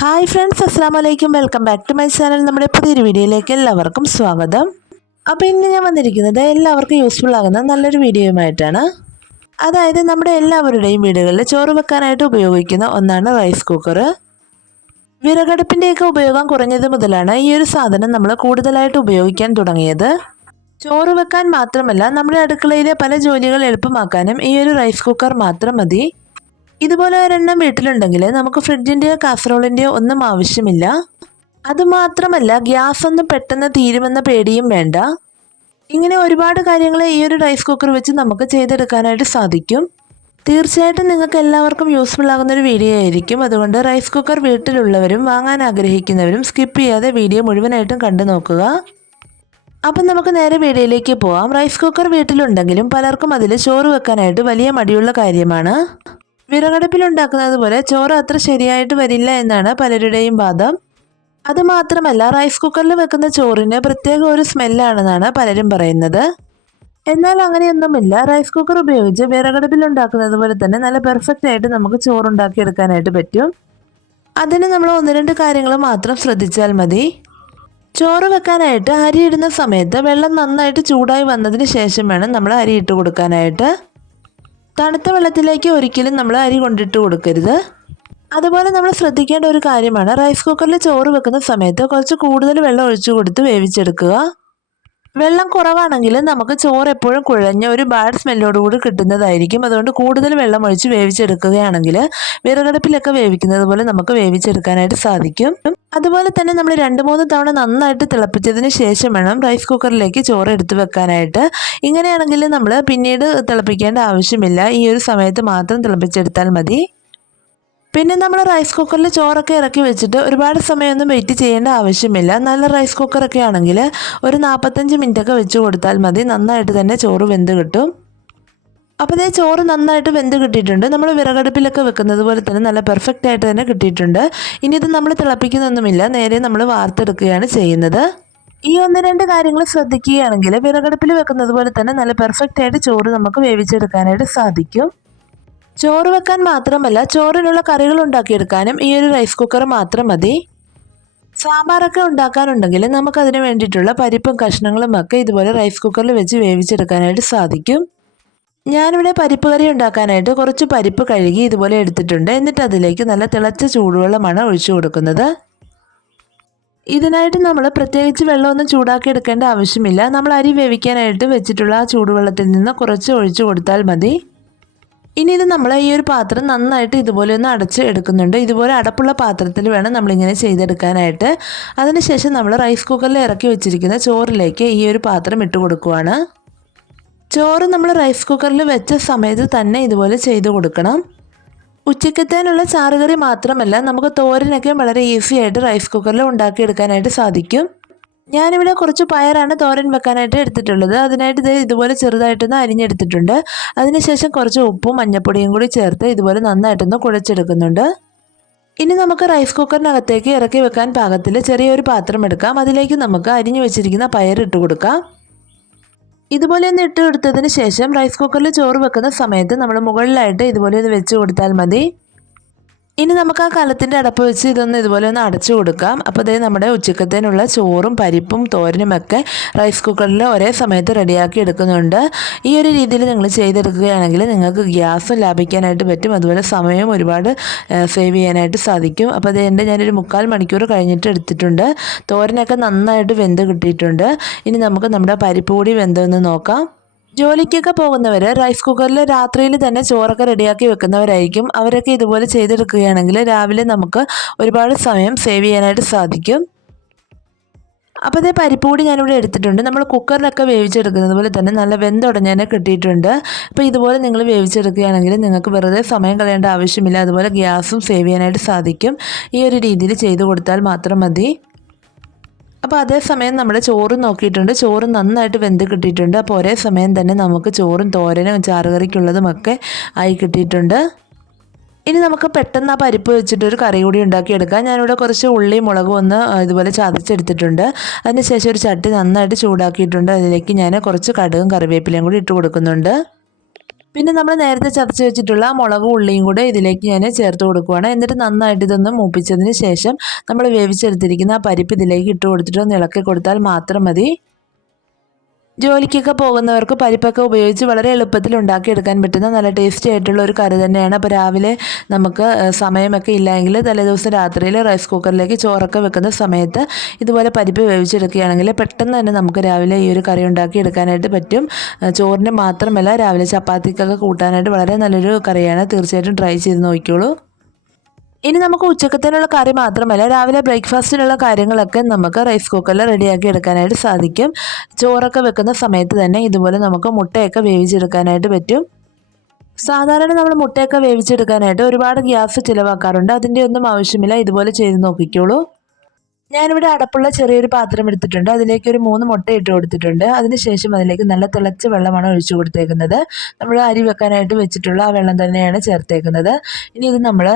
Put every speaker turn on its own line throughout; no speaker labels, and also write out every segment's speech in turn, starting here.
hi friends അസ്സാം വലൈക്കും welcome back to my channel നമ്മുടെ പുതിയൊരു വീഡിയോയിലേക്ക് എല്ലാവർക്കും സ്വാഗതം അപ്പോൾ ഇന്ന് ഞാൻ വന്നിരിക്കുന്നത് എല്ലാവർക്കും യൂസ്ഫുൾ ആകുന്ന നല്ലൊരു വീഡിയോയുമായിട്ടാണ് അതായത് നമ്മുടെ എല്ലാവരുടെയും വീടുകളിൽ ചോറ് വെക്കാനായിട്ട് ഉപയോഗിക്കുന്ന ഒന്നാണ് റൈസ് കുക്കർ വിറകടുപ്പിൻ്റെയൊക്കെ ഉപയോഗം കുറഞ്ഞത് മുതലാണ് ഈ ഒരു സാധനം നമ്മൾ കൂടുതലായിട്ട് ഉപയോഗിക്കാൻ തുടങ്ങിയത് ചോറ് വെക്കാൻ മാത്രമല്ല നമ്മുടെ അടുക്കളയിലെ പല ജോലികൾ എളുപ്പമാക്കാനും ഈ ഒരു റൈസ് കുക്കർ മാത്രം മതി ഇതുപോലെ ഒരെണ്ണം വീട്ടിലുണ്ടെങ്കിൽ നമുക്ക് ഫ്രിഡ്ജിൻ്റെയോ കാസറോളിൻ്റെയോ ഒന്നും ആവശ്യമില്ല അതുമാത്രമല്ല ഗ്യാസ് ഒന്നും പെട്ടെന്ന് തീരുമെന്ന പേടിയും വേണ്ട ഇങ്ങനെ ഒരുപാട് കാര്യങ്ങൾ ഈ ഒരു റൈസ് കുക്കർ വെച്ച് നമുക്ക് ചെയ്തെടുക്കാനായിട്ട് സാധിക്കും തീർച്ചയായിട്ടും നിങ്ങൾക്ക് എല്ലാവർക്കും യൂസ്ഫുൾ ആകുന്ന ഒരു വീഡിയോ ആയിരിക്കും അതുകൊണ്ട് റൈസ് കുക്കർ വീട്ടിലുള്ളവരും വാങ്ങാൻ ആഗ്രഹിക്കുന്നവരും സ്കിപ്പ് ചെയ്യാതെ വീഡിയോ മുഴുവനായിട്ടും കണ്ടു നോക്കുക അപ്പം നമുക്ക് നേരെ വീഡിയോയിലേക്ക് പോവാം റൈസ് കുക്കർ വീട്ടിലുണ്ടെങ്കിലും പലർക്കും അതിൽ ചോറ് വെക്കാനായിട്ട് വലിയ മടിയുള്ള കാര്യമാണ് വിറകടുപ്പിലുണ്ടാക്കുന്നത് പോലെ ചോറ് അത്ര ശരിയായിട്ട് വരില്ല എന്നാണ് പലരുടെയും വാദം അതുമാത്രമല്ല റൈസ് കുക്കറിൽ വെക്കുന്ന ചോറിന് പ്രത്യേക ഒരു സ്മെല്ലാണെന്നാണ് പലരും പറയുന്നത് എന്നാൽ അങ്ങനെയൊന്നുമില്ല റൈസ് കുക്കർ ഉപയോഗിച്ച് വിറകടുപ്പിൽ ഉണ്ടാക്കുന്നത് പോലെ തന്നെ നല്ല പെർഫെക്റ്റ് ആയിട്ട് നമുക്ക് ചോറ് ഉണ്ടാക്കിയെടുക്കാനായിട്ട് പറ്റും അതിന് നമ്മൾ ഒന്ന് രണ്ട് കാര്യങ്ങൾ മാത്രം ശ്രദ്ധിച്ചാൽ മതി ചോറ് വെക്കാനായിട്ട് അരിയിടുന്ന സമയത്ത് വെള്ളം നന്നായിട്ട് ചൂടായി വന്നതിന് ശേഷം വേണം നമ്മൾ അരി ഇട്ട് കൊടുക്കാനായിട്ട് തണുത്ത വെള്ളത്തിലേക്ക് ഒരിക്കലും നമ്മൾ അരി കൊണ്ടിട്ട് കൊടുക്കരുത് അതുപോലെ നമ്മൾ ശ്രദ്ധിക്കേണ്ട ഒരു കാര്യമാണ് റൈസ് കുക്കറിൽ ചോറ് വെക്കുന്ന സമയത്ത് കുറച്ച് കൂടുതൽ വെള്ളം ഒഴിച്ചു കൊടുത്ത് വേവിച്ചെടുക്കുക വെള്ളം കുറവാണെങ്കിലും നമുക്ക് ചോറ് എപ്പോഴും കുഴഞ്ഞ ഒരു ബാഡ് സ്മെല്ലോടുകൂടി കിട്ടുന്നതായിരിക്കും അതുകൊണ്ട് കൂടുതൽ വെള്ളം ഒഴിച്ച് വേവിച്ചെടുക്കുകയാണെങ്കിൽ വിറകടുപ്പിലൊക്കെ വേവിക്കുന്നത് പോലെ നമുക്ക് വേവിച്ചെടുക്കാനായിട്ട് സാധിക്കും അതുപോലെ തന്നെ നമ്മൾ രണ്ട് മൂന്ന് തവണ നന്നായിട്ട് തിളപ്പിച്ചതിന് ശേഷം വേണം റൈസ് കുക്കറിലേക്ക് ചോറ് എടുത്തു വെക്കാനായിട്ട് ഇങ്ങനെയാണെങ്കിൽ നമ്മൾ പിന്നീട് തിളപ്പിക്കേണ്ട ആവശ്യമില്ല ഈ ഒരു സമയത്ത് മാത്രം തിളപ്പിച്ചെടുത്താൽ മതി പിന്നെ നമ്മൾ റൈസ് കുക്കറിൽ ചോറൊക്കെ ഇറക്കി വെച്ചിട്ട് ഒരുപാട് സമയമൊന്നും വെയിറ്റ് ചെയ്യേണ്ട ആവശ്യമില്ല നല്ല റൈസ് കുക്കറൊക്കെ ആണെങ്കിൽ ഒരു നാൽപ്പത്തഞ്ച് മിനിറ്റൊക്കെ വെച്ച് കൊടുത്താൽ മതി നന്നായിട്ട് തന്നെ ചോറ് വെന്ത് കിട്ടും അപ്പോൾ ഇതേ ചോറ് നന്നായിട്ട് വെന്ത് കിട്ടിയിട്ടുണ്ട് നമ്മൾ വിറകടുപ്പിലൊക്കെ വെക്കുന്നത് പോലെ തന്നെ നല്ല പെർഫെക്റ്റ് ആയിട്ട് തന്നെ കിട്ടിയിട്ടുണ്ട് ഇനി ഇത് നമ്മൾ തിളപ്പിക്കുന്നൊന്നുമില്ല നേരെ നമ്മൾ വാർത്തെടുക്കുകയാണ് ചെയ്യുന്നത് ഈ ഒന്ന് രണ്ട് കാര്യങ്ങൾ ശ്രദ്ധിക്കുകയാണെങ്കിൽ വിറകടുപ്പിൽ വെക്കുന്നത് പോലെ തന്നെ നല്ല പെർഫെക്റ്റ് ആയിട്ട് ചോറ് നമുക്ക് വേവിച്ചെടുക്കാനായിട്ട് സാധിക്കും ചോറ് വെക്കാൻ മാത്രമല്ല ചോറിനുള്ള കറികൾ ഉണ്ടാക്കിയെടുക്കാനും ഈ ഒരു റൈസ് കുക്കർ മാത്രം മതി സാമ്പാറൊക്കെ ഉണ്ടാക്കാനുണ്ടെങ്കിൽ നമുക്കതിന് വേണ്ടിയിട്ടുള്ള പരിപ്പും കഷ്ണങ്ങളും ഒക്കെ ഇതുപോലെ റൈസ് കുക്കറിൽ വെച്ച് വേവിച്ചെടുക്കാനായിട്ട് സാധിക്കും ഞാനിവിടെ പരിപ്പ് കറി ഉണ്ടാക്കാനായിട്ട് കുറച്ച് പരിപ്പ് കഴുകി ഇതുപോലെ എടുത്തിട്ടുണ്ട് എന്നിട്ട് അതിലേക്ക് നല്ല തിളച്ച ചൂടുവെള്ളമാണ് ഒഴിച്ചു കൊടുക്കുന്നത് ഇതിനായിട്ട് നമ്മൾ പ്രത്യേകിച്ച് വെള്ളമൊന്നും ചൂടാക്കി എടുക്കേണ്ട ആവശ്യമില്ല നമ്മൾ അരി വേവിക്കാനായിട്ട് വെച്ചിട്ടുള്ള ആ ചൂടുവെള്ളത്തിൽ നിന്ന് കുറച്ച് ഒഴിച്ചു കൊടുത്താൽ മതി ഇനി ഇത് നമ്മൾ ഈ ഒരു പാത്രം നന്നായിട്ട് ഇതുപോലെ ഒന്ന് അടച്ച് എടുക്കുന്നുണ്ട് ഇതുപോലെ അടപ്പുള്ള പാത്രത്തിൽ വേണം നമ്മളിങ്ങനെ ചെയ്തെടുക്കാനായിട്ട് അതിനുശേഷം നമ്മൾ റൈസ് കുക്കറിൽ ഇറക്കി വെച്ചിരിക്കുന്ന ചോറിലേക്ക് ഈ ഒരു പാത്രം ഇട്ട് കൊടുക്കുവാണ് ചോറ് നമ്മൾ റൈസ് കുക്കറിൽ വെച്ച സമയത്ത് തന്നെ ഇതുപോലെ ചെയ്തു കൊടുക്കണം ഉച്ചക്കത്തേനുള്ള ചാറുകറി മാത്രമല്ല നമുക്ക് തോരനൊക്കെ വളരെ ഈസി ആയിട്ട് റൈസ് കുക്കറിൽ ഉണ്ടാക്കിയെടുക്കാനായിട്ട് സാധിക്കും ഞാനിവിടെ കുറച്ച് പയറാണ് തോരൻ വെക്കാനായിട്ട് എടുത്തിട്ടുള്ളത് അതിനായിട്ട് ഇത് ഇതുപോലെ ചെറുതായിട്ടൊന്ന് അരിഞ്ഞെടുത്തിട്ടുണ്ട് അതിനുശേഷം കുറച്ച് ഉപ്പും മഞ്ഞൾപ്പൊടിയും കൂടി ചേർത്ത് ഇതുപോലെ നന്നായിട്ടൊന്ന് കുഴച്ചെടുക്കുന്നുണ്ട് ഇനി നമുക്ക് റൈസ് കുക്കറിനകത്തേക്ക് ഇറക്കി വെക്കാൻ പാകത്തിൽ ചെറിയൊരു പാത്രം എടുക്കാം അതിലേക്ക് നമുക്ക് അരിഞ്ഞു വെച്ചിരിക്കുന്ന പയർ ഇട്ട് കൊടുക്കാം ഇതുപോലെ ഒന്ന് ഇട്ട് കൊടുത്തതിന് ശേഷം റൈസ് കുക്കറിൽ ചോറ് വെക്കുന്ന സമയത്ത് നമ്മൾ മുകളിലായിട്ട് ഇതുപോലെ ഒന്ന് വെച്ച് കൊടുത്താൽ മതി ഇനി നമുക്ക് ആ കലത്തിൻ്റെ അടപ്പ് വെച്ച് ഇതൊന്ന് ഇതുപോലെ ഒന്ന് അടച്ചു കൊടുക്കാം അപ്പോൾ അതായത് നമ്മുടെ ഉച്ചക്കത്തേനുള്ള ചോറും പരിപ്പും തോരനുമൊക്കെ റൈസ് കുക്കറിൽ ഒരേ സമയത്ത് റെഡിയാക്കി എടുക്കുന്നുണ്ട് ഈ ഒരു രീതിയിൽ നിങ്ങൾ ചെയ്തെടുക്കുകയാണെങ്കിൽ നിങ്ങൾക്ക് ഗ്യാസും ലാഭിക്കാനായിട്ട് പറ്റും അതുപോലെ സമയവും ഒരുപാട് സേവ് ചെയ്യാനായിട്ട് സാധിക്കും അപ്പോൾ അതേൻ്റെ ഞാനൊരു മുക്കാൽ മണിക്കൂർ കഴിഞ്ഞിട്ട് എടുത്തിട്ടുണ്ട് തോരനൊക്കെ നന്നായിട്ട് വെന്ത് കിട്ടിയിട്ടുണ്ട് ഇനി നമുക്ക് നമ്മുടെ പരിപ്പ് കൂടി വെന്തെന്ന് നോക്കാം ജോലിക്കൊക്കെ പോകുന്നവർ റൈസ് കുക്കറിൽ രാത്രിയിൽ തന്നെ ചോറൊക്കെ റെഡിയാക്കി വെക്കുന്നവരായിരിക്കും അവരൊക്കെ ഇതുപോലെ ചെയ്തെടുക്കുകയാണെങ്കിൽ രാവിലെ നമുക്ക് ഒരുപാട് സമയം സേവ് ചെയ്യാനായിട്ട് സാധിക്കും അപ്പോൾ ഇതേ പരിപ്പൂടി ഞാനിവിടെ എടുത്തിട്ടുണ്ട് നമ്മൾ കുക്കറിലൊക്കെ വേവിച്ചെടുക്കുന്നത് പോലെ തന്നെ നല്ല വെന്തുടഞ്ഞതിനെ കിട്ടിയിട്ടുണ്ട് അപ്പോൾ ഇതുപോലെ നിങ്ങൾ വേവിച്ചെടുക്കുകയാണെങ്കിൽ നിങ്ങൾക്ക് വെറുതെ സമയം കളയേണ്ട ആവശ്യമില്ല അതുപോലെ ഗ്യാസും സേവ് ചെയ്യാനായിട്ട് സാധിക്കും ഈ ഒരു രീതിയിൽ ചെയ്തു കൊടുത്താൽ മാത്രം മതി അപ്പോൾ അതേസമയം നമ്മുടെ ചോറ് നോക്കിയിട്ടുണ്ട് ചോറ് നന്നായിട്ട് വെന്ത് കിട്ടിയിട്ടുണ്ട് അപ്പോൾ ഒരേ സമയം തന്നെ നമുക്ക് ചോറും തോരനും ഒക്കെ ആയി കിട്ടിയിട്ടുണ്ട് ഇനി നമുക്ക് പെട്ടെന്ന് ആ പരിപ്പ് വെച്ചിട്ട് ഒരു കറി കൂടി ഉണ്ടാക്കിയെടുക്കാം ഞാനിവിടെ കുറച്ച് ഉള്ളി മുളകും ഒന്ന് ഇതുപോലെ ചതച്ചെടുത്തിട്ടുണ്ട് അതിനുശേഷം ഒരു ചട്ടി നന്നായിട്ട് ചൂടാക്കിയിട്ടുണ്ട് അതിലേക്ക് ഞാൻ കുറച്ച് കടുകും കറിവേപ്പിലയും കൂടി ഇട്ട് കൊടുക്കുന്നുണ്ട് പിന്നെ നമ്മൾ നേരത്തെ ചതച്ച് വെച്ചിട്ടുള്ള മുളകും ഉള്ളിയും കൂടെ ഇതിലേക്ക് ഞാൻ ചേർത്ത് കൊടുക്കുകയാണ് എന്നിട്ട് നന്നായിട്ട് ഇതൊന്ന് മൂപ്പിച്ചതിന് ശേഷം നമ്മൾ വേവിച്ചെടുത്തിരിക്കുന്ന ആ പരിപ്പ് ഇതിലേക്ക് ഇട്ട് കൊടുത്തിട്ട് ഒന്ന് ഇളക്കി കൊടുത്താൽ മാത്രം മതി ജോലിക്കൊക്കെ പോകുന്നവർക്ക് പരിപ്പൊക്കെ ഉപയോഗിച്ച് വളരെ എളുപ്പത്തിൽ ഉണ്ടാക്കിയെടുക്കാൻ പറ്റുന്ന നല്ല ടേസ്റ്റി ആയിട്ടുള്ള ഒരു കറി തന്നെയാണ് അപ്പോൾ രാവിലെ നമുക്ക് സമയമൊക്കെ ഇല്ലെങ്കിൽ തലേദിവസം രാത്രിയിൽ റൈസ് കുക്കറിലേക്ക് ചോറൊക്കെ വെക്കുന്ന സമയത്ത് ഇതുപോലെ പരിപ്പ് വേവിച്ചെടുക്കുകയാണെങ്കിൽ പെട്ടെന്ന് തന്നെ നമുക്ക് രാവിലെ ഈ ഒരു കറി ഉണ്ടാക്കിയെടുക്കാനായിട്ട് പറ്റും ചോറിന് മാത്രമല്ല രാവിലെ ചപ്പാത്തിക്കൊക്കെ കൂട്ടാനായിട്ട് വളരെ നല്ലൊരു കറിയാണ് തീർച്ചയായിട്ടും ട്രൈ ചെയ്ത് നോക്കിക്കോളൂ ഇനി നമുക്ക് ഉച്ചക്കത്തിനുള്ള കറി മാത്രമല്ല രാവിലെ ബ്രേക്ക്ഫാസ്റ്റിനുള്ള കാര്യങ്ങളൊക്കെ നമുക്ക് റൈസ് കുക്കറിൽ റെഡിയാക്കി എടുക്കാനായിട്ട് സാധിക്കും ചോറൊക്കെ വെക്കുന്ന സമയത്ത് തന്നെ ഇതുപോലെ നമുക്ക് മുട്ടയൊക്കെ വേവിച്ചെടുക്കാനായിട്ട് പറ്റും സാധാരണ നമ്മൾ മുട്ടയൊക്കെ വേവിച്ചെടുക്കാനായിട്ട് ഒരുപാട് ഗ്യാസ് ചിലവാക്കാറുണ്ട് അതിൻ്റെ ഒന്നും ആവശ്യമില്ല ഇതുപോലെ ചെയ്ത് നോക്കിക്കോളൂ ഞാനിവിടെ അടപ്പുള്ള ചെറിയൊരു പാത്രം എടുത്തിട്ടുണ്ട് അതിലേക്ക് ഒരു മൂന്ന് മുട്ട ഇട്ട് കൊടുത്തിട്ടുണ്ട് അതിനുശേഷം അതിലേക്ക് നല്ല തിളച്ച വെള്ളമാണ് ഒഴിച്ചു കൊടുത്തേക്കുന്നത് നമ്മൾ അരി വെക്കാനായിട്ട് വെച്ചിട്ടുള്ള ആ വെള്ളം തന്നെയാണ് ചേർത്തേക്കുന്നത് ഇനി ഇത് നമ്മൾ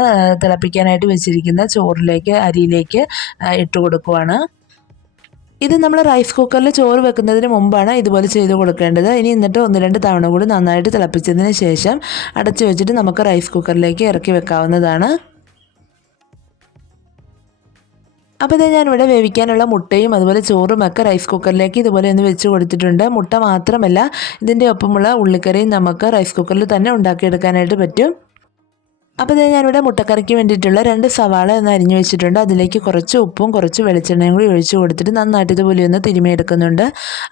തിളപ്പിക്കാനായിട്ട് വെച്ചിരിക്കുന്ന ചോറിലേക്ക് അരിയിലേക്ക് ഇട്ട് കൊടുക്കുവാണ് ഇത് നമ്മൾ റൈസ് കുക്കറിൽ ചോറ് വെക്കുന്നതിന് മുമ്പാണ് ഇതുപോലെ ചെയ്ത് കൊടുക്കേണ്ടത് ഇനി എന്നിട്ട് ഒന്ന് രണ്ട് തവണ കൂടി നന്നായിട്ട് തിളപ്പിച്ചതിന് ശേഷം അടച്ചു വെച്ചിട്ട് നമുക്ക് റൈസ് കുക്കറിലേക്ക് ഇറക്കി വെക്കാവുന്നതാണ് അപ്പോൾ ഇതേ ഞാനിവിടെ വേവിക്കാനുള്ള മുട്ടയും അതുപോലെ ചോറും ഒക്കെ റൈസ് കുക്കറിലേക്ക് ഇതുപോലെ ഒന്ന് വെച്ച് കൊടുത്തിട്ടുണ്ട് മുട്ട മാത്രമല്ല ഇതിൻ്റെ ഒപ്പമുള്ള ഉള്ളിക്കറിയും നമുക്ക് റൈസ് കുക്കറിൽ തന്നെ ഉണ്ടാക്കിയെടുക്കാനായിട്ട് പറ്റും അപ്പോൾ ഇതേ ഞാനിവിടെ മുട്ടക്കറിക്ക് വേണ്ടിയിട്ടുള്ള രണ്ട് സവാള ഒന്ന് അരിഞ്ഞു വെച്ചിട്ടുണ്ട് അതിലേക്ക് കുറച്ച് ഉപ്പും കുറച്ച് വെളിച്ചെണ്ണയും കൂടി ഒഴിച്ച് കൊടുത്തിട്ട് നന്നായിട്ട് ഇതുപോലെ ഒന്ന് തിരുമിയെടുക്കുന്നുണ്ട്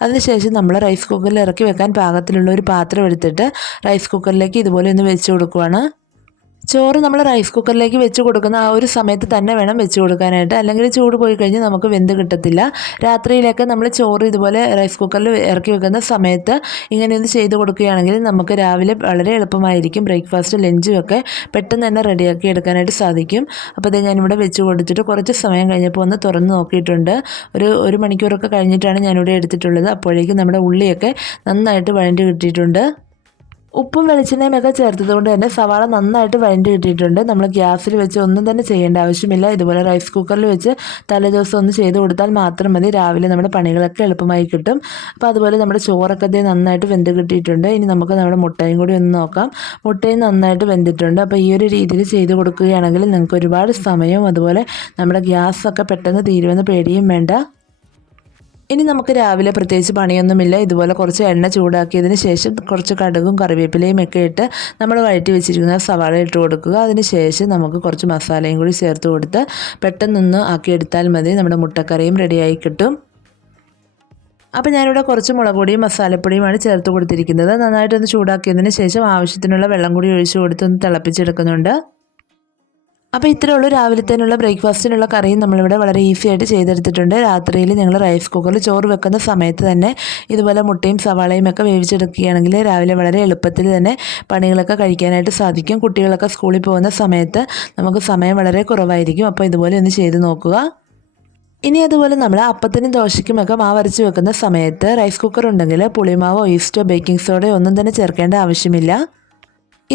അതിനുശേഷം നമ്മൾ റൈസ് കുക്കറിൽ ഇറക്കി വെക്കാൻ പാകത്തിലുള്ള ഒരു പാത്രം എടുത്തിട്ട് റൈസ് കുക്കറിലേക്ക് ഇതുപോലെ ഒന്ന് വെച്ച് കൊടുക്കുവാണ് ചോറ് നമ്മൾ റൈസ് കുക്കറിലേക്ക് വെച്ച് കൊടുക്കുന്ന ആ ഒരു സമയത്ത് തന്നെ വേണം വെച്ച് കൊടുക്കാനായിട്ട് അല്ലെങ്കിൽ ചൂട് പോയി കഴിഞ്ഞ് നമുക്ക് വെന്ത് കിട്ടത്തില്ല രാത്രിയിലൊക്കെ നമ്മൾ ചോറ് ഇതുപോലെ റൈസ് കുക്കറിൽ ഇറക്കി വെക്കുന്ന സമയത്ത് ഇത് ചെയ്ത് കൊടുക്കുകയാണെങ്കിൽ നമുക്ക് രാവിലെ വളരെ എളുപ്പമായിരിക്കും ബ്രേക്ക്ഫാസ്റ്റ് ലഞ്ചും ഒക്കെ പെട്ടെന്ന് തന്നെ റെഡിയാക്കി എടുക്കാനായിട്ട് സാധിക്കും അപ്പോൾ അത് ഞാനിവിടെ വെച്ച് കൊടുത്തിട്ട് കുറച്ച് സമയം കഴിഞ്ഞപ്പോൾ ഒന്ന് തുറന്ന് നോക്കിയിട്ടുണ്ട് ഒരു ഒരു മണിക്കൂറൊക്കെ കഴിഞ്ഞിട്ടാണ് ഞാനിവിടെ എടുത്തിട്ടുള്ളത് അപ്പോഴേക്കും നമ്മുടെ ഉള്ളിയൊക്കെ നന്നായിട്ട് വഴണ്ടി കിട്ടിയിട്ടുണ്ട് ഉപ്പും വെളിച്ചെണ്ണയും ഒക്കെ കൊണ്ട് തന്നെ സവാള നന്നായിട്ട് വഴണ്ടി കിട്ടിയിട്ടുണ്ട് നമ്മൾ ഗ്യാസിൽ വെച്ച് ഒന്നും തന്നെ ചെയ്യേണ്ട ആവശ്യമില്ല ഇതുപോലെ റൈസ് കുക്കറിൽ വെച്ച് തലേദിവസം ഒന്ന് ചെയ്ത് കൊടുത്താൽ മാത്രം മതി രാവിലെ നമ്മുടെ പണികളൊക്കെ എളുപ്പമായി കിട്ടും അപ്പോൾ അതുപോലെ നമ്മുടെ ചോറൊക്കെ അതേ നന്നായിട്ട് വെന്ത് കിട്ടിയിട്ടുണ്ട് ഇനി നമുക്ക് നമ്മുടെ മുട്ടയും കൂടി ഒന്ന് നോക്കാം മുട്ടയും നന്നായിട്ട് വെന്തിട്ടുണ്ട് അപ്പോൾ ഈ ഒരു രീതിയിൽ ചെയ്ത് കൊടുക്കുകയാണെങ്കിൽ നിങ്ങൾക്ക് ഒരുപാട് സമയവും അതുപോലെ നമ്മുടെ ഗ്യാസൊക്കെ പെട്ടെന്ന് തീരുമെന്ന് പേടിയും വേണ്ട ഇനി നമുക്ക് രാവിലെ പ്രത്യേകിച്ച് പണിയൊന്നുമില്ല ഇതുപോലെ കുറച്ച് എണ്ണ ചൂടാക്കിയതിന് ശേഷം കുറച്ച് കടുകും കറിവേപ്പിലയും ഒക്കെ ഇട്ട് നമ്മൾ വഴറ്റി വെച്ചിരിക്കുന്ന സവാള ഇട്ട് കൊടുക്കുക അതിന് ശേഷം നമുക്ക് കുറച്ച് മസാലയും കൂടി ചേർത്ത് കൊടുത്ത് പെട്ടെന്നൊന്ന് ആക്കിയെടുത്താൽ മതി നമ്മുടെ മുട്ടക്കറിയും റെഡിയായി കിട്ടും അപ്പോൾ ഞാനിവിടെ കുറച്ച് മുളക് പൊടിയും മസാലപ്പൊടിയുമാണ് ചേർത്ത് കൊടുത്തിരിക്കുന്നത് നന്നായിട്ടൊന്ന് ചൂടാക്കിയതിന് ശേഷം ആവശ്യത്തിനുള്ള വെള്ളം കൂടി ഒഴിച്ചു കൊടുത്ത് ഒന്ന് തിളപ്പിച്ചെടുക്കുന്നുണ്ട് അപ്പോൾ ഇത്രയേ ഉള്ളൂ രാവിലത്തേനുള്ള ബ്രേക്ക്ഫാസ്റ്റിനുള്ള കറിയും നമ്മളിവിടെ വളരെ ഈസി ആയിട്ട് ചെയ്തെടുത്തിട്ടുണ്ട് രാത്രിയിൽ ഞങ്ങൾ റൈസ് കുക്കറിൽ ചോറ് വെക്കുന്ന സമയത്ത് തന്നെ ഇതുപോലെ മുട്ടയും സവാളയും ഒക്കെ വേവിച്ചെടുക്കുകയാണെങ്കിൽ രാവിലെ വളരെ എളുപ്പത്തിൽ തന്നെ പണികളൊക്കെ കഴിക്കാനായിട്ട് സാധിക്കും കുട്ടികളൊക്കെ സ്കൂളിൽ പോകുന്ന സമയത്ത് നമുക്ക് സമയം വളരെ കുറവായിരിക്കും അപ്പോൾ ഇതുപോലെ ഒന്ന് ചെയ്ത് നോക്കുക ഇനി അതുപോലെ നമ്മൾ അപ്പത്തിനും ദോശയ്ക്കുമൊക്കെ മാവ് അരച്ച് വെക്കുന്ന സമയത്ത് റൈസ് കുക്കർ ഉണ്ടെങ്കിൽ പുളിമാവോ ഈസ്റ്റോ ബേക്കിംഗ് സോഡയോ ഒന്നും തന്നെ ചേർക്കേണ്ട ആവശ്യമില്ല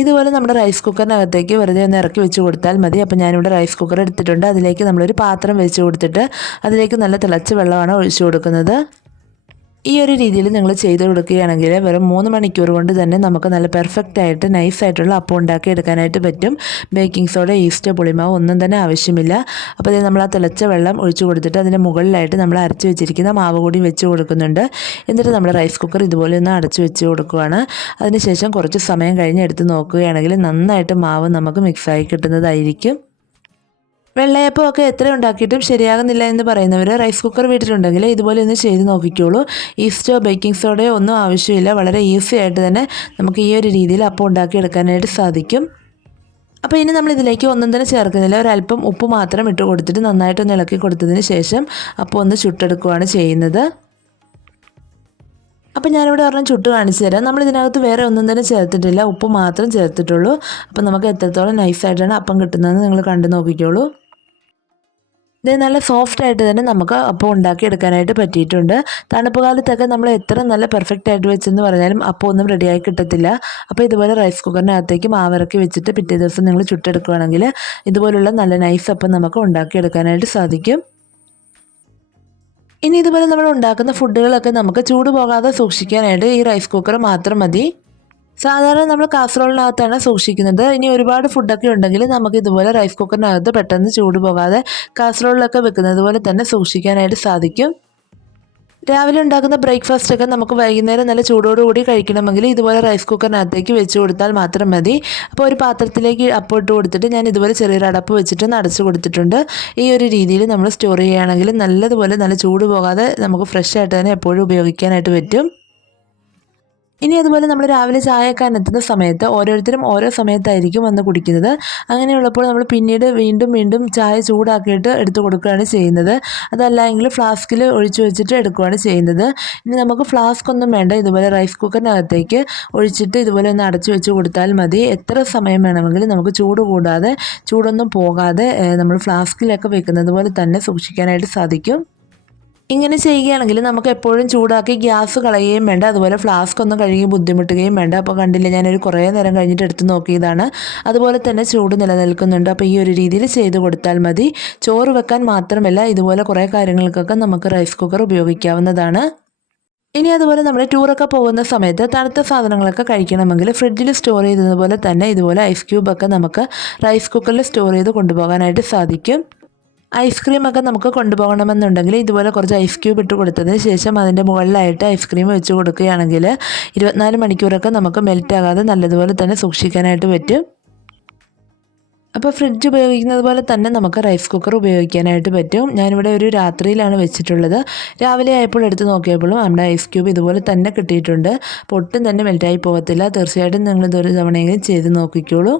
ഇതുപോലെ നമ്മുടെ റൈസ് കുക്കറിനകത്തേക്ക് വെറുതെ ഒന്ന് ഇറക്കി വെച്ച് കൊടുത്താൽ മതി അപ്പോൾ ഞാനിവിടെ റൈസ് കുക്കർ എടുത്തിട്ടുണ്ട് അതിലേക്ക് നമ്മളൊരു പാത്രം വെച്ച് കൊടുത്തിട്ട് അതിലേക്ക് നല്ല തിളച്ച വെള്ളമാണ് ഒഴിച്ചു കൊടുക്കുന്നത് ഈ ഒരു രീതിയിൽ നിങ്ങൾ ചെയ്ത് കൊടുക്കുകയാണെങ്കിൽ വെറും മൂന്ന് മണിക്കൂർ കൊണ്ട് തന്നെ നമുക്ക് നല്ല പെർഫെക്റ്റ് ആയിട്ട് ആയിട്ടുള്ള അപ്പം ഉണ്ടാക്കി എടുക്കാനായിട്ട് പറ്റും ബേക്കിംഗ് സോഡ ഈസ്റ്റ് പുളിമാവ് ഒന്നും തന്നെ ആവശ്യമില്ല അപ്പോൾ അതിന് നമ്മൾ ആ തിളച്ച വെള്ളം ഒഴിച്ചു കൊടുത്തിട്ട് അതിൻ്റെ മുകളിലായിട്ട് നമ്മൾ അരച്ച് വെച്ചിരിക്കുന്ന മാവ് കൂടി വെച്ച് കൊടുക്കുന്നുണ്ട് എന്നിട്ട് നമ്മൾ റൈസ് കുക്കർ ഇതുപോലെ ഒന്ന് അടച്ചു വെച്ച് കൊടുക്കുകയാണ് അതിനുശേഷം കുറച്ച് സമയം കഴിഞ്ഞ് എടുത്ത് നോക്കുകയാണെങ്കിൽ നന്നായിട്ട് മാവ് നമുക്ക് മിക്സായി കിട്ടുന്നതായിരിക്കും വെള്ളയപ്പമൊക്കെ എത്ര ഉണ്ടാക്കിയിട്ടും ശരിയാകുന്നില്ല എന്ന് പറയുന്നവർ റൈസ് കുക്കർ വീട്ടിലുണ്ടെങ്കിൽ ഇതുപോലെ ഒന്ന് ചെയ്ത് നോക്കിക്കോളൂ ഈസ്റ്റോ ബേക്കിംഗ് സോഡയോ ഒന്നും ആവശ്യമില്ല വളരെ ഈസി ആയിട്ട് തന്നെ നമുക്ക് ഈ ഒരു രീതിയിൽ അപ്പം ഉണ്ടാക്കിയെടുക്കാനായിട്ട് സാധിക്കും അപ്പോൾ ഇനി നമ്മൾ ഇതിലേക്ക് ഒന്നും തന്നെ ചേർക്കുന്നില്ല ഒരല്പം ഉപ്പ് മാത്രം ഇട്ട് കൊടുത്തിട്ട് നന്നായിട്ടൊന്ന് ഇളക്കി കൊടുത്തതിന് ശേഷം അപ്പോൾ ഒന്ന് ചുട്ടെടുക്കുകയാണ് ചെയ്യുന്നത് അപ്പോൾ ഞാനിവിടെ ഒരെണ്ണം ചുട്ട് കാണിച്ചു തരാം നമ്മൾ ഇതിനകത്ത് വേറെ ഒന്നും തന്നെ ചേർത്തിട്ടില്ല ഉപ്പ് മാത്രം ചേർത്തിട്ടുള്ളൂ അപ്പോൾ നമുക്ക് എത്രത്തോളം നൈസായിട്ടാണ് അപ്പം കിട്ടുന്നതെന്ന് നിങ്ങൾ കണ്ടു നോക്കിക്കോളൂ ഇത് നല്ല സോഫ്റ്റ് ആയിട്ട് തന്നെ നമുക്ക് അപ്പം ഉണ്ടാക്കി എടുക്കാനായിട്ട് പറ്റിയിട്ടുണ്ട് തണുപ്പ് കാലത്തൊക്കെ നമ്മൾ എത്ര നല്ല പെർഫെക്റ്റ് ആയിട്ട് വെച്ചെന്ന് പറഞ്ഞാലും അപ്പം ഒന്നും റെഡിയായി കിട്ടത്തില്ല അപ്പോൾ ഇതുപോലെ റൈസ് കുക്കറിനകത്തേക്ക് മാവിറക്കി വെച്ചിട്ട് പിറ്റേ ദിവസം നിങ്ങൾ ചുട്ടെടുക്കുകയാണെങ്കിൽ ഇതുപോലുള്ള നല്ല നൈസ് അപ്പം നമുക്ക് ഉണ്ടാക്കി എടുക്കാനായിട്ട് സാധിക്കും ഇനി ഇതുപോലെ നമ്മൾ ഉണ്ടാക്കുന്ന ഫുഡുകളൊക്കെ നമുക്ക് ചൂട് പോകാതെ സൂക്ഷിക്കാനായിട്ട് ഈ റൈസ് കുക്കർ മാത്രം മതി സാധാരണ നമ്മൾ കാസറോളിനകത്താണ് സൂക്ഷിക്കുന്നത് ഇനി ഒരുപാട് ഫുഡൊക്കെ ഉണ്ടെങ്കിൽ നമുക്ക് ഇതുപോലെ റൈസ് കുക്കറിനകത്ത് പെട്ടെന്ന് ചൂട് പോകാതെ കാസറോളിലൊക്കെ വെക്കുന്നത് പോലെ തന്നെ സൂക്ഷിക്കാനായിട്ട് സാധിക്കും രാവിലെ ഉണ്ടാക്കുന്ന ബ്രേക്ക്ഫാസ്റ്റ് ഒക്കെ നമുക്ക് വൈകുന്നേരം നല്ല ചൂടോടുകൂടി കഴിക്കണമെങ്കിൽ ഇതുപോലെ റൈസ് കുക്കറിനകത്തേക്ക് വെച്ച് കൊടുത്താൽ മാത്രം മതി അപ്പോൾ ഒരു പാത്രത്തിലേക്ക് അപ്പം ഇട്ട് കൊടുത്തിട്ട് ഞാൻ ഇതുപോലെ ചെറിയൊരു അടപ്പ് വെച്ചിട്ട് നടച്ചു കൊടുത്തിട്ടുണ്ട് ഈ ഒരു രീതിയിൽ നമ്മൾ സ്റ്റോർ ചെയ്യുകയാണെങ്കിൽ നല്ലതുപോലെ നല്ല ചൂട് പോകാതെ നമുക്ക് ഫ്രഷ് ആയിട്ട് തന്നെ എപ്പോഴും ഉപയോഗിക്കാനായിട്ട് പറ്റും ഇനി അതുപോലെ നമ്മൾ രാവിലെ ചായക്കാൻ എത്തുന്ന സമയത്ത് ഓരോരുത്തരും ഓരോ സമയത്തായിരിക്കും വന്ന് കുടിക്കുന്നത് അങ്ങനെയുള്ളപ്പോൾ നമ്മൾ പിന്നീട് വീണ്ടും വീണ്ടും ചായ ചൂടാക്കിയിട്ട് എടുത്തു കൊടുക്കുകയാണ് ചെയ്യുന്നത് അതല്ല എങ്കിൽ ഫ്ലാസ്കിൽ ഒഴിച്ചു വെച്ചിട്ട് എടുക്കുകയാണ് ചെയ്യുന്നത് ഇനി നമുക്ക് ഫ്ലാസ്ക് ഒന്നും വേണ്ട ഇതുപോലെ റൈസ് കുക്കറിനകത്തേക്ക് ഒഴിച്ചിട്ട് ഇതുപോലെ ഒന്ന് അടച്ചു വെച്ച് കൊടുത്താൽ മതി എത്ര സമയം വേണമെങ്കിലും നമുക്ക് ചൂട് കൂടാതെ ചൂടൊന്നും പോകാതെ നമ്മൾ ഫ്ലാസ്കിലൊക്കെ വെക്കുന്നത് പോലെ തന്നെ സൂക്ഷിക്കാനായിട്ട് സാധിക്കും ഇങ്ങനെ ചെയ്യുകയാണെങ്കിൽ നമുക്ക് എപ്പോഴും ചൂടാക്കി ഗ്യാസ് കളയുകയും വേണ്ട അതുപോലെ ഫ്ലാസ്ക് ഒന്നും കഴുകി ബുദ്ധിമുട്ടുകയും വേണ്ട അപ്പോൾ കണ്ടില്ല ഞാനൊരു കുറേ നേരം കഴിഞ്ഞിട്ട് എടുത്ത് നോക്കിയതാണ് അതുപോലെ തന്നെ ചൂട് നിലനിൽക്കുന്നുണ്ട് അപ്പോൾ ഈ ഒരു രീതിയിൽ ചെയ്ത് കൊടുത്താൽ മതി ചോറ് വെക്കാൻ മാത്രമല്ല ഇതുപോലെ കുറേ കാര്യങ്ങൾക്കൊക്കെ നമുക്ക് റൈസ് കുക്കർ ഉപയോഗിക്കാവുന്നതാണ് ഇനി അതുപോലെ നമ്മൾ ടൂറൊക്കെ പോകുന്ന സമയത്ത് തണുത്ത സാധനങ്ങളൊക്കെ കഴിക്കണമെങ്കിൽ ഫ്രിഡ്ജിൽ സ്റ്റോർ ചെയ്തതുപോലെ തന്നെ ഇതുപോലെ ഐസ് ക്യൂബൊക്കെ നമുക്ക് റൈസ് കുക്കറിൽ സ്റ്റോർ ചെയ്ത് കൊണ്ടുപോകാനായിട്ട് സാധിക്കും ഒക്കെ നമുക്ക് കൊണ്ടുപോകണമെന്നുണ്ടെങ്കിൽ ഇതുപോലെ കുറച്ച് ഐസ് ക്യൂബ് ഇട്ട് കൊടുത്തതിന് ശേഷം അതിൻ്റെ മുകളിലായിട്ട് ഐസ്ക്രീം വെച്ച് കൊടുക്കുകയാണെങ്കിൽ ഇരുപത്തിനാല് മണിക്കൂറൊക്കെ നമുക്ക് മെൽറ്റ് ആകാതെ നല്ലതുപോലെ തന്നെ സൂക്ഷിക്കാനായിട്ട് പറ്റും അപ്പോൾ ഫ്രിഡ്ജ് ഉപയോഗിക്കുന്നത് പോലെ തന്നെ നമുക്ക് റൈസ് കുക്കർ ഉപയോഗിക്കാനായിട്ട് പറ്റും ഞാനിവിടെ ഒരു രാത്രിയിലാണ് വെച്ചിട്ടുള്ളത് രാവിലെ ആയപ്പോൾ എടുത്ത് നോക്കിയപ്പോഴും നമ്മുടെ ഐസ് ക്യൂബ് ഇതുപോലെ തന്നെ കിട്ടിയിട്ടുണ്ട് പൊട്ടും തന്നെ മെൽറ്റായി പോകത്തില്ല തീർച്ചയായിട്ടും നിങ്ങളിതൊരു തവണയെങ്കിലും ചെയ്ത് നോക്കിക്കോളൂ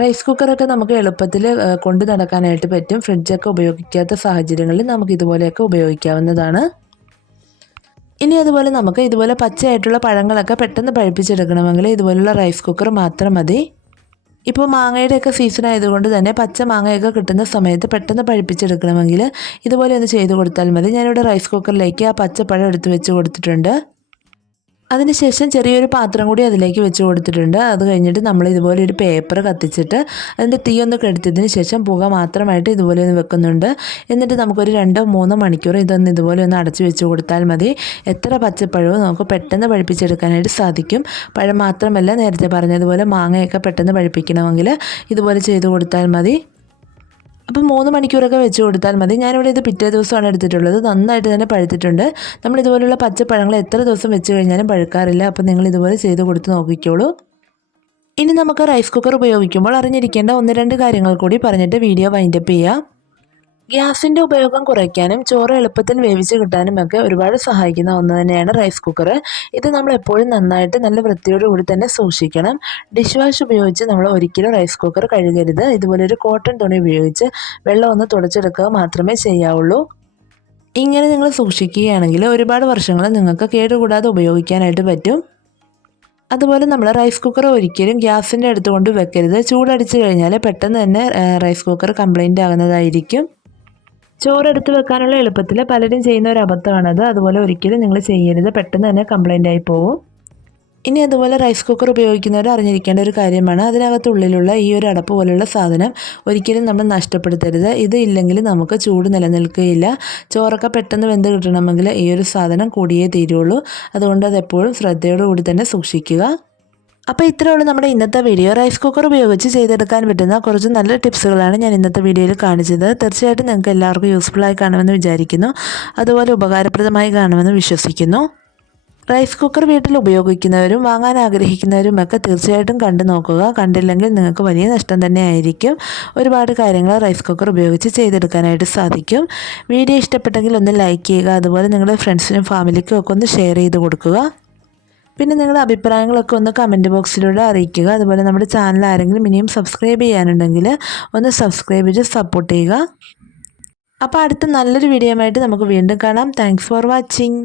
റൈസ് കുക്കറൊക്കെ നമുക്ക് എളുപ്പത്തിൽ കൊണ്ടു നടക്കാനായിട്ട് പറ്റും ഫ്രിഡ്ജൊക്കെ ഉപയോഗിക്കാത്ത സാഹചര്യങ്ങളിൽ നമുക്ക് ഇതുപോലെയൊക്കെ ഉപയോഗിക്കാവുന്നതാണ് ഇനി അതുപോലെ നമുക്ക് ഇതുപോലെ പച്ചയായിട്ടുള്ള പഴങ്ങളൊക്കെ പെട്ടെന്ന് പഴിപ്പിച്ചെടുക്കണമെങ്കിൽ ഇതുപോലുള്ള റൈസ് കുക്കർ മാത്രം മതി ഇപ്പോൾ മാങ്ങയുടെയൊക്കെ സീസൺ ആയതുകൊണ്ട് തന്നെ പച്ച മാങ്ങയൊക്കെ കിട്ടുന്ന സമയത്ത് പെട്ടെന്ന് പഴിപ്പിച്ചെടുക്കണമെങ്കിൽ ഇതുപോലെ ഒന്ന് ചെയ്ത് കൊടുത്താൽ മതി ഞാനിവിടെ റൈസ് കുക്കറിലേക്ക് ആ പച്ചപ്പഴം എടുത്ത് വെച്ച് കൊടുത്തിട്ടുണ്ട് അതിനുശേഷം ചെറിയൊരു പാത്രം കൂടി അതിലേക്ക് വെച്ച് കൊടുത്തിട്ടുണ്ട് അത് കഴിഞ്ഞിട്ട് നമ്മൾ ഇതുപോലെ ഒരു പേപ്പർ കത്തിച്ചിട്ട് അതിൻ്റെ ഒന്ന് കെടുത്തതിന് ശേഷം പുക മാത്രമായിട്ട് ഇതുപോലെ ഒന്ന് വെക്കുന്നുണ്ട് എന്നിട്ട് നമുക്കൊരു രണ്ടോ മൂന്നോ മണിക്കൂർ ഇതൊന്ന് ഇതുപോലെ ഒന്ന് അടച്ചു വെച്ച് കൊടുത്താൽ മതി എത്ര പച്ചപ്പഴവും നമുക്ക് പെട്ടെന്ന് പഴിപ്പിച്ചെടുക്കാനായിട്ട് സാധിക്കും പഴം മാത്രമല്ല നേരത്തെ പറഞ്ഞതുപോലെ മാങ്ങയൊക്കെ പെട്ടെന്ന് പഴിപ്പിക്കണമെങ്കിൽ ഇതുപോലെ ചെയ്ത് കൊടുത്താൽ മതി അപ്പോൾ മൂന്ന് മണിക്കൂറൊക്കെ വെച്ച് കൊടുത്താൽ മതി ഞാനിവിടെ ഇത് പിറ്റേ ദിവസമാണ് എടുത്തിട്ടുള്ളത് നന്നായിട്ട് തന്നെ പഴുത്തിട്ടുണ്ട് നമ്മൾ ഇതുപോലുള്ള പച്ചപ്പഴങ്ങൾ എത്ര ദിവസം വെച്ച് കഴിഞ്ഞാലും പഴുക്കാറില്ല അപ്പോൾ നിങ്ങൾ ഇതുപോലെ ചെയ്ത് കൊടുത്ത് നോക്കിക്കോളൂ ഇനി നമുക്ക് റൈസ് കുക്കർ ഉപയോഗിക്കുമ്പോൾ അറിഞ്ഞിരിക്കേണ്ട ഒന്ന് രണ്ട് കാര്യങ്ങൾ കൂടി പറഞ്ഞിട്ട് വീഡിയോ വൈൻഡപ്പ് ചെയ്യാം ഗ്യാസിൻ്റെ ഉപയോഗം കുറയ്ക്കാനും ചോറ് എളുപ്പത്തിൽ വേവിച്ച് കിട്ടാനും ഒക്കെ ഒരുപാട് സഹായിക്കുന്ന ഒന്ന് തന്നെയാണ് റൈസ് കുക്കർ ഇത് നമ്മൾ എപ്പോഴും നന്നായിട്ട് നല്ല വൃത്തിയോടുകൂടി തന്നെ സൂക്ഷിക്കണം ഡിഷ് വാഷ് ഉപയോഗിച്ച് നമ്മൾ ഒരിക്കലും റൈസ് കുക്കർ കഴുകരുത് ഇതുപോലെ ഒരു കോട്ടൺ തുണി ഉപയോഗിച്ച് വെള്ളം ഒന്ന് തുടച്ചെടുക്കുക മാത്രമേ ചെയ്യാവുള്ളൂ ഇങ്ങനെ നിങ്ങൾ സൂക്ഷിക്കുകയാണെങ്കിൽ ഒരുപാട് വർഷങ്ങൾ നിങ്ങൾക്ക് കേടുകൂടാതെ ഉപയോഗിക്കാനായിട്ട് പറ്റും അതുപോലെ നമ്മൾ റൈസ് കുക്കർ ഒരിക്കലും ഗ്യാസിൻ്റെ അടുത്ത് കൊണ്ട് വെക്കരുത് ചൂടടിച്ച് കഴിഞ്ഞാൽ പെട്ടെന്ന് തന്നെ റൈസ് കുക്കർ കംപ്ലൈൻ്റ് ആകുന്നതായിരിക്കും ചോറെടുത്ത് വെക്കാനുള്ള എളുപ്പത്തിൽ പലരും ചെയ്യുന്ന ഒരു അബദ്ധമാണത് അതുപോലെ ഒരിക്കലും നിങ്ങൾ ചെയ്യരുത് പെട്ടെന്ന് തന്നെ കംപ്ലൈൻ്റ് ആയി പോകും ഇനി അതുപോലെ റൈസ് കുക്കർ ഉപയോഗിക്കുന്നവർ അറിഞ്ഞിരിക്കേണ്ട ഒരു കാര്യമാണ് അതിനകത്തുള്ളിലുള്ള ഈ ഒരു അടപ്പ് പോലുള്ള സാധനം ഒരിക്കലും നമ്മൾ നഷ്ടപ്പെടുത്തരുത് ഇത് ഇല്ലെങ്കിൽ നമുക്ക് ചൂട് നിലനിൽക്കുകയില്ല ചോറൊക്കെ പെട്ടെന്ന് വെന്ത് കിട്ടണമെങ്കിൽ ഈ ഒരു സാധനം കൂടിയേ തീരുള്ളൂ അതുകൊണ്ട് അത് എപ്പോഴും ശ്രദ്ധയോടുകൂടി തന്നെ സൂക്ഷിക്കുക അപ്പോൾ ഇത്രയുള്ള നമ്മുടെ ഇന്നത്തെ വീഡിയോ റൈസ് കുക്കർ ഉപയോഗിച്ച് ചെയ്തെടുക്കാൻ പറ്റുന്ന കുറച്ച് നല്ല ടിപ്സുകളാണ് ഞാൻ ഇന്നത്തെ വീഡിയോയിൽ കാണിച്ചത് തീർച്ചയായിട്ടും നിങ്ങൾക്ക് എല്ലാവർക്കും യൂസ്ഫുള്ളായി കാണുമെന്ന് വിചാരിക്കുന്നു അതുപോലെ ഉപകാരപ്രദമായി കാണുമെന്ന് വിശ്വസിക്കുന്നു റൈസ് കുക്കർ വീട്ടിൽ ഉപയോഗിക്കുന്നവരും വാങ്ങാൻ ആഗ്രഹിക്കുന്നവരും ഒക്കെ തീർച്ചയായിട്ടും കണ്ടു നോക്കുക കണ്ടില്ലെങ്കിൽ നിങ്ങൾക്ക് വലിയ നഷ്ടം തന്നെ ആയിരിക്കും ഒരുപാട് കാര്യങ്ങൾ റൈസ് കുക്കർ ഉപയോഗിച്ച് ചെയ്തെടുക്കാനായിട്ട് സാധിക്കും വീഡിയോ ഇഷ്ടപ്പെട്ടെങ്കിൽ ഒന്ന് ലൈക്ക് ചെയ്യുക അതുപോലെ നിങ്ങളുടെ ഫ്രണ്ട്സിനും ഫാമിലിക്കും ഒക്കെ ഒന്ന് ഷെയർ ചെയ്ത് കൊടുക്കുക പിന്നെ നിങ്ങളുടെ അഭിപ്രായങ്ങളൊക്കെ ഒന്ന് കമൻറ്റ് ബോക്സിലൂടെ അറിയിക്കുക അതുപോലെ നമ്മുടെ ചാനൽ ആരെങ്കിലും ഇനിയും സബ്സ്ക്രൈബ് ചെയ്യാനുണ്ടെങ്കിൽ ഒന്ന് സബ്സ്ക്രൈബ് ചെയ്ത് സപ്പോർട്ട് ചെയ്യുക അപ്പോൾ അടുത്ത നല്ലൊരു വീഡിയോ ആയിട്ട് നമുക്ക് വീണ്ടും കാണാം താങ്ക്സ് ഫോർ വാച്ചിങ്